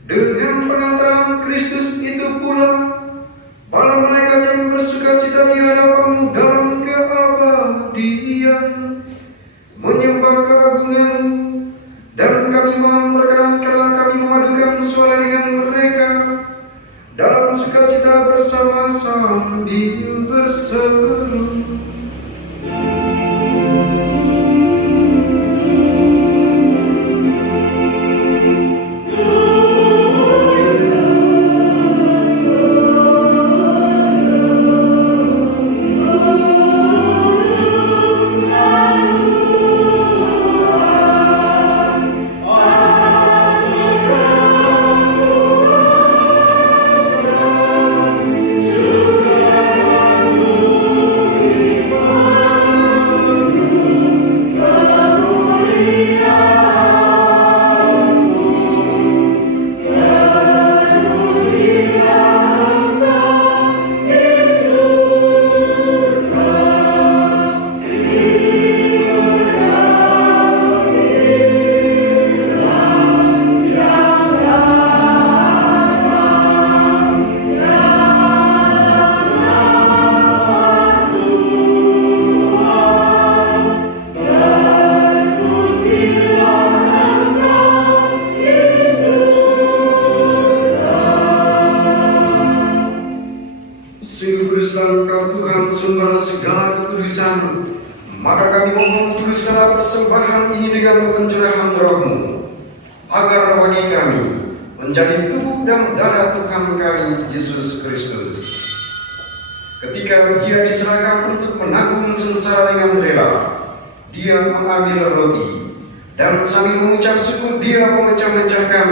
Dengan pengantaran Kristus itu pula para malaikat yang bersukacita di hadapan-Mu dalam keabadian menyembah keagungan-Mu, dan kami mohon perkenankanlah kami memadukan suara dengan mereka dalam sukacita bersama sambil berseru. Maka kami mohon tuliskanlah persembahan ini dengan pencurahan Roh-Mu, agar bagi kami menjadi tubuh dan darah Tuhan kami Yesus Kristus. Ketika Dia diserahkan untuk menanggung sengsara dengan rela, Dia mengambil roti, dan sambil mengucap syukur Dia memecah-mecahkan,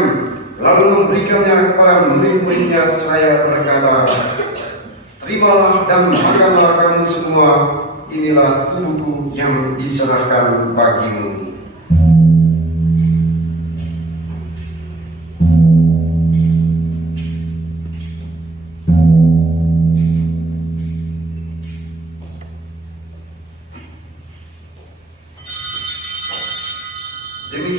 lalu memberikannya kepada murid-muridnya seraya berkata, "Terimalah dan makanlah kamu semua, inilah tubuhku yang diserahkan bagimu."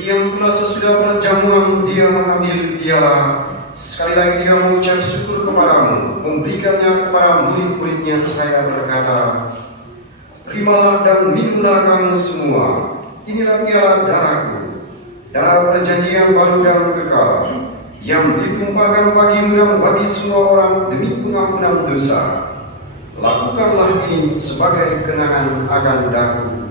Demikian pula sesudah perjamuan dia mengambil piala. Sekali lagi dia mengucap syukur kepadamu, memberikannya kepada murid-muridnya seraya berkata, terimalah dan minumlah kamu semua. Inilah piala darahku, darah perjanjian baru dan kekal, yang ditumpahkan bagimu dan bagi semua orang demi pengampunan dosa. Lakukanlah ini sebagai kenangan akan daku.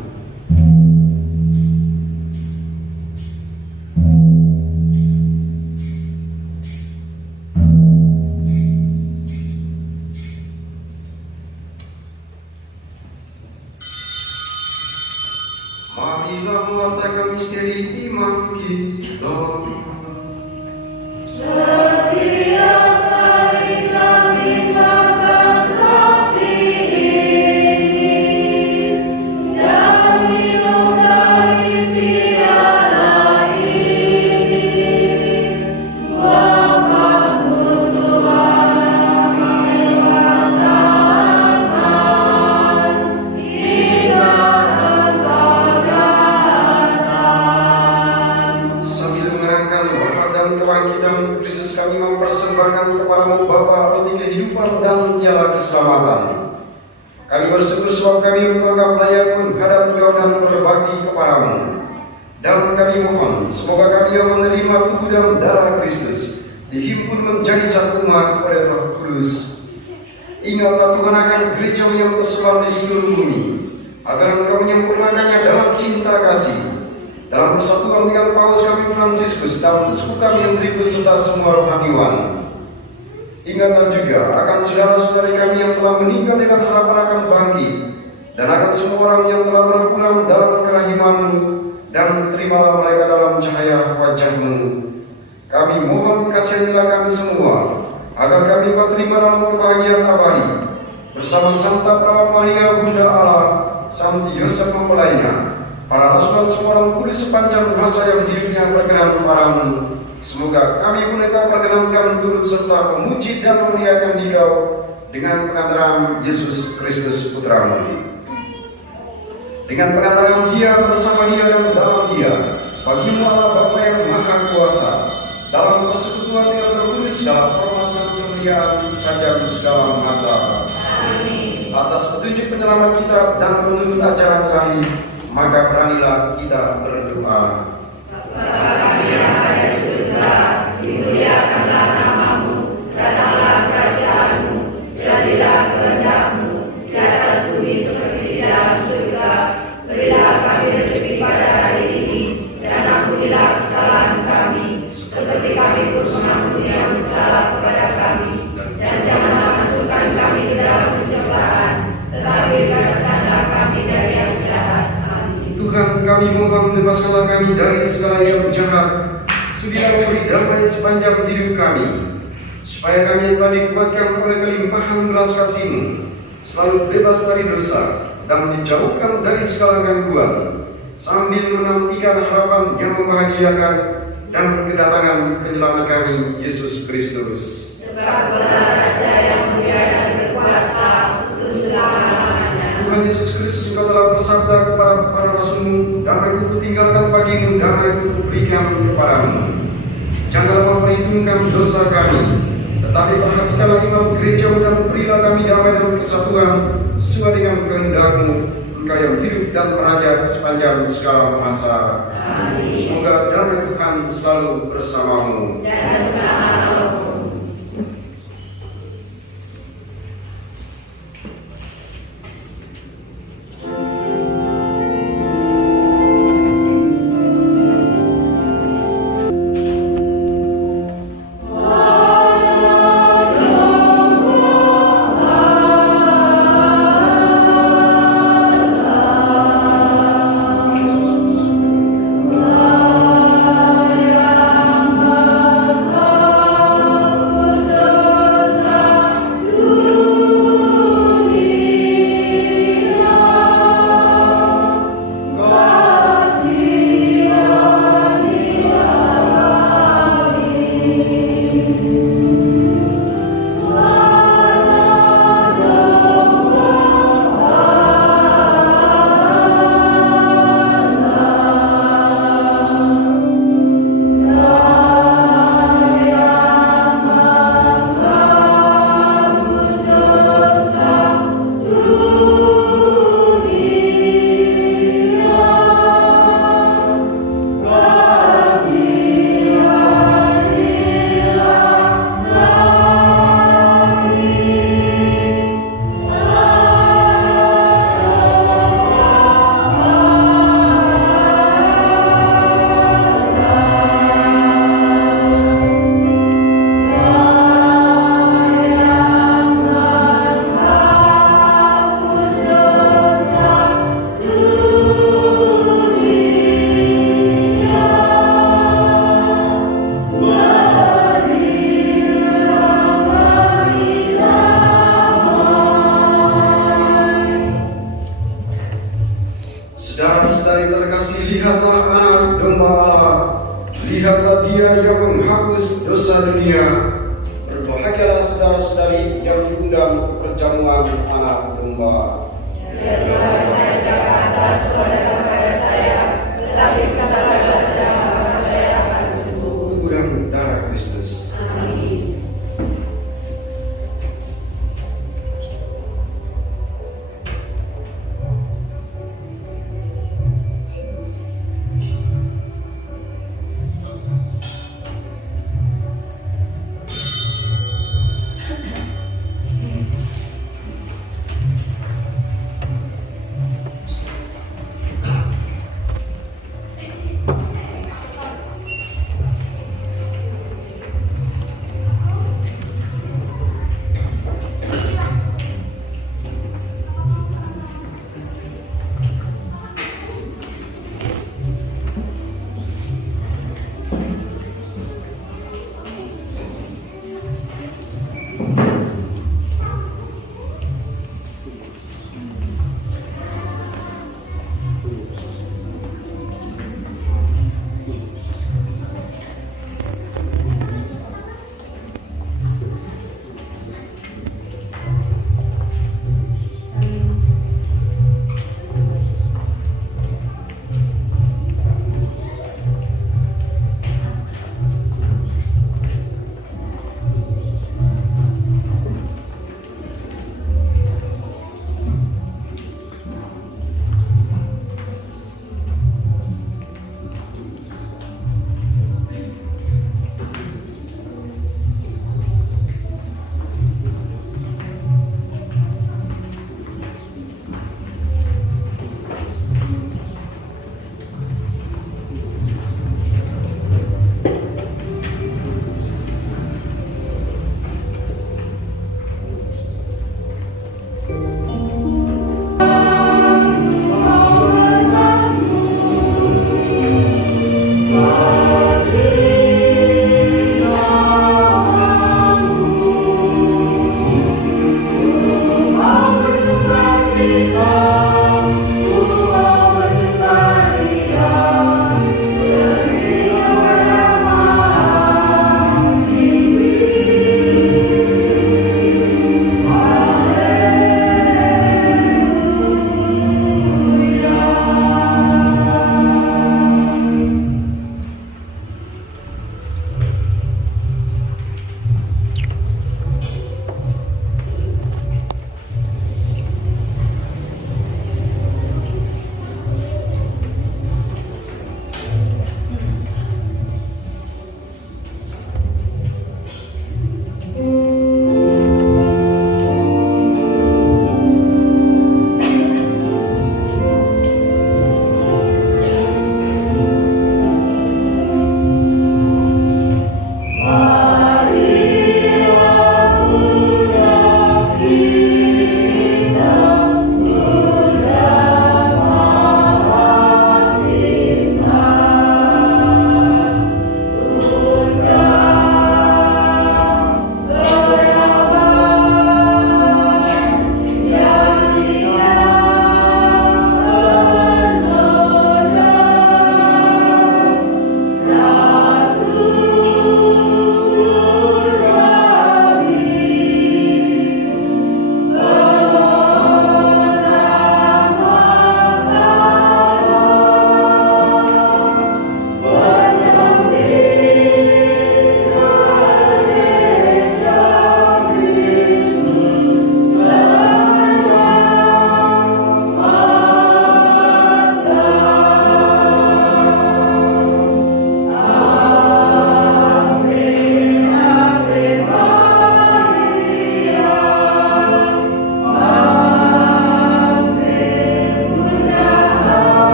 Marilah mengatakan misteri iman kita. Setiap kali kami makan roti ini dan minum dari piala ini, Bapa-Mu Tuhan mengatakan hingga Engkau datang. Sambil mengerangkan wafat dan kebangkitan Kristus, kami mempersembahkan kepadamu Bapa roti kehidupan dan piala keselamatan. Kami bersyukur sebab kami menganggap layak menghadap Engkau dan berbakti kepadamu. Dan kami mohon semoga kami yang menerima tubuh dan darah Kristus dihimpun menjadi satu umat oleh Roh Kudus. Ingatlah Tuhan akan gereja yang tersebar di seluruh bumi, agar Engkau menyempurnakannya dalam cinta kasih. Dalam persatuan dengan Paus kami Fransiskus dan suku kami yang Tribus serta semua rohaniwan. Ingatlah juga akan saudara-saudari kami yang telah meninggal dengan harapan akan bangkit, dan akan semua orang yang telah berpulang dalam kerahiman-Mu, dan terimalah mereka dalam cahaya wajah-Mu. Kami mohon kasihanilah kami semua, agar kami dapat terima dalam kebahagiaan abadi bersama Santa Perawat Maria Bunda Allah, Santi Yosef mempelainya, para rasul dan semua orang kudus sepanjang masa yang hidupnya berkenan kepadamu. Semoga kami pun Engkau perkenankan turut serta memuji dan memuliakan Dikau dengan pengantaran Yesus Kristus Putra-Mu. Dengan pengantaran Dia, bersama Dia dan dalam Dia, bagimu Allah Bapa yang Maha Kuasa, dalam persekutuan yang terkudus dalam hormat dan kemuliaan sepanjang segala masa. Amin. Atas petunjuk penyelamat kita dan penuntut ajaran ilahi, maka beranilah kita berdoa. Bapa kami yang ada di surga, dimuliakanlah nama-Mu, datanglah kerajaan-Mu, jadilah kehendak-Mu di atas bumi seperti di dalam surga. Berilah kami rezeki pada hari ini, dan ampunilah kesalahan kami, seperti kami pun mengampuni yang bersalah kepada kami. Dan janganlah masukkan kami ke dalam pencobaan, tetapi bebaskanlah kami dari yang jahat. Amin. Tuhan, kami mohon bebaskanlah kami dari segala yang jahat. Sudilah memberi damai sepanjang hidup kami, supaya kami yang telah dikuatkan oleh kelimpahan belas kasih-Mu selalu bebas dari dosa dan dijauhkan dari segala gangguan, sambil menantikan harapan yang membahagiakan dan kedatangan penyelamat kami, Yesus Kristus. Sebab Engkaulah Raja yang mulia dan berkuasa untuk selama-lamanya. Tuhan Yesus Kristus, Engkau telah bersabda kepada para rasul-Mu, damai-Ku kutinggalkan bagimu, damai-Ku kuberikan kepadamu. Janganlah memperhitungkan dosa kami, tetapi perhatikanlah iman gereja-Mu dan berilah kami damai dan persatuan sesuai dengan kehendak-Mu, Engkau yang hidup dan meraja sepanjang segala masa. Amin. Semoga damai Tuhan selalu bersama-Mu. Dan bersama Roh-Mu. saudara yang terkasih, lihatlah anak domba Allah, lihatlah Dia yang menghapus dosa dunia. Berbahagialah saudara-saudari yang diundang ke perjamuan anak domba. Biarlah saya tidak pantas Tuhan datang pada saya, tetapi katakanlah saja maka saya akan sembuh. Tubuh dan darah Kristus. Amin.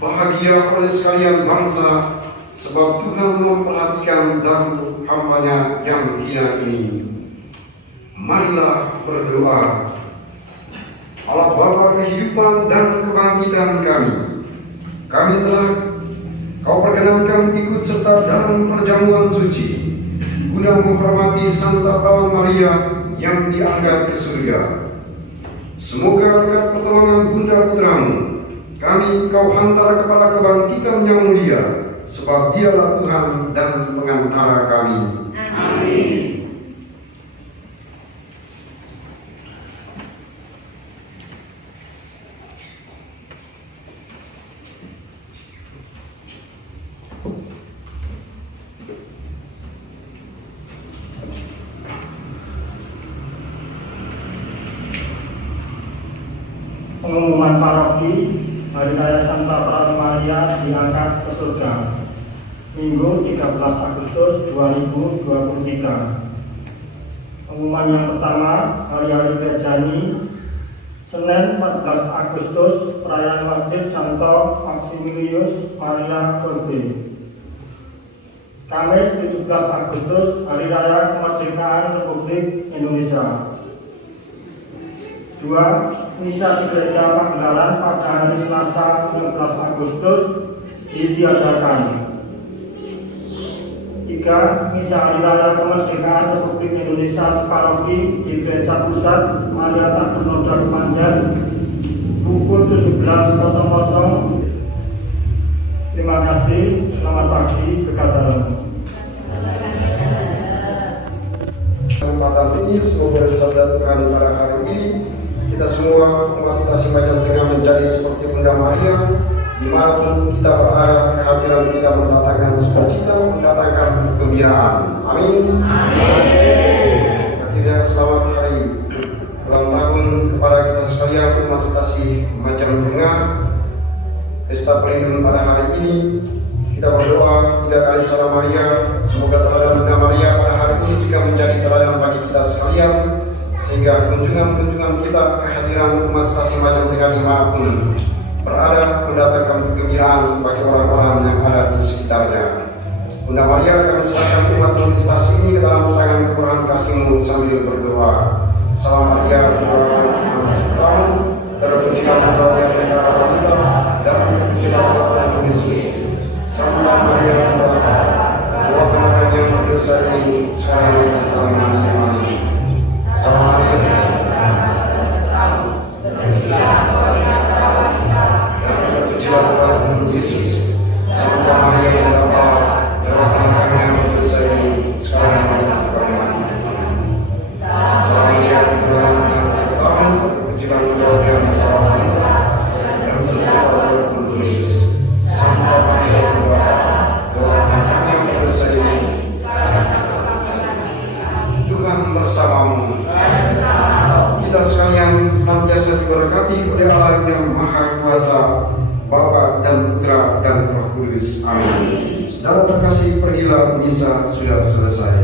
bahagia oleh sekalian bangsa, sebab Tuhan memperhatikan dahu hamba-Nya yang hina ini. Marilah berdoa. Allah Bapa kehidupan dan kebangkitan kami, kami telah Kau perkenankan ikut serta dalam perjamuan suci guna menghormati Santa Perawan Maria yang diangkat ke surga. Semoga berkat pertolongan Bunda Putramu kami Kau hantar kepada kebangkitan yang mulia, sebab Dialah Tuhan dan pengantara kami. Amin. Pengumuman paroki Hari Raya Santa Perawan Maria diangkat ke surga, Minggu 13 Agustus 2023. Pengumuman yang pertama, hari-hari Bejani, Senin 14 Agustus, perayaan wajib Santo Maximilius Maria Kolbe. Kamis 17 Agustus, Hari Raya Kemerdekaan Republik Indonesia. 2. Misa di Gereja Pagelaran pada hari Selasa 16 Agustus ditiadakan. 3. Misa Hari Raya Kemerdekaan Republik Indonesia separoki di Gereja Pusat Maria Takbernodar Panjang pukul 17.00. Terima kasih, selamat pagi, berkat dalam. Kesempatan ini semoga sabda Tuhan pada hari ini kita semua umat Stasi Majan Tengah menjadi seperti Bunda Maria, dimanapun kita berada, kehadiran kita mendatangkan sukacita, mendatangkan kegembiraan. Amin. Akhirnya selamat hari ulang tahun kepada kita sekalian umat Stasi Majan Tengah. Pesta perlindungan pada hari ini kita berdoa 3 kali Salam Maria, semoga teladan Bunda Maria pada hari ini juga menjadi teladan bagi kita sekalian, sehingga kunjungan-kunjungan kita, kehadiran umat Stasi Majan Tengah dimanapun berada mendatangkan kegembiraan bagi orang-orang yang ada di sekitarnya. Bunda Maria, kami serahkan umat stasi ini ke dalam tangan kemurahan kasih-Mu sambil berdoa. Salam Maria, Tuhan terpujilah Engkau yang antara wanita dan terpujilah Tuhan Yesus. Santa Maria, Tuhan yang berdosa ini sekarang dan kami. Amin. Salam Maria, terpujilah Engkau yang antara wanita dan terpujilah Tuhan Yesus. Santa Maria, Tuhan yang berdosa ini sekarang dan kami. Salam Maria, Tuhan yang setahun terpujilah Engkau yang antara wanita dan terpujilah Tuhan Yesus. Santa Maria, Tuhan yang berdosa ini sekarang dan kami. Tuhan bersamamu. Kita sekalian senantiasa diberkati oleh Allah yang Maha Kuasa, Bapa dan Putra dan Roh Kudus. Amin. Saudara terkasih, pergilah, misa sudah selesai.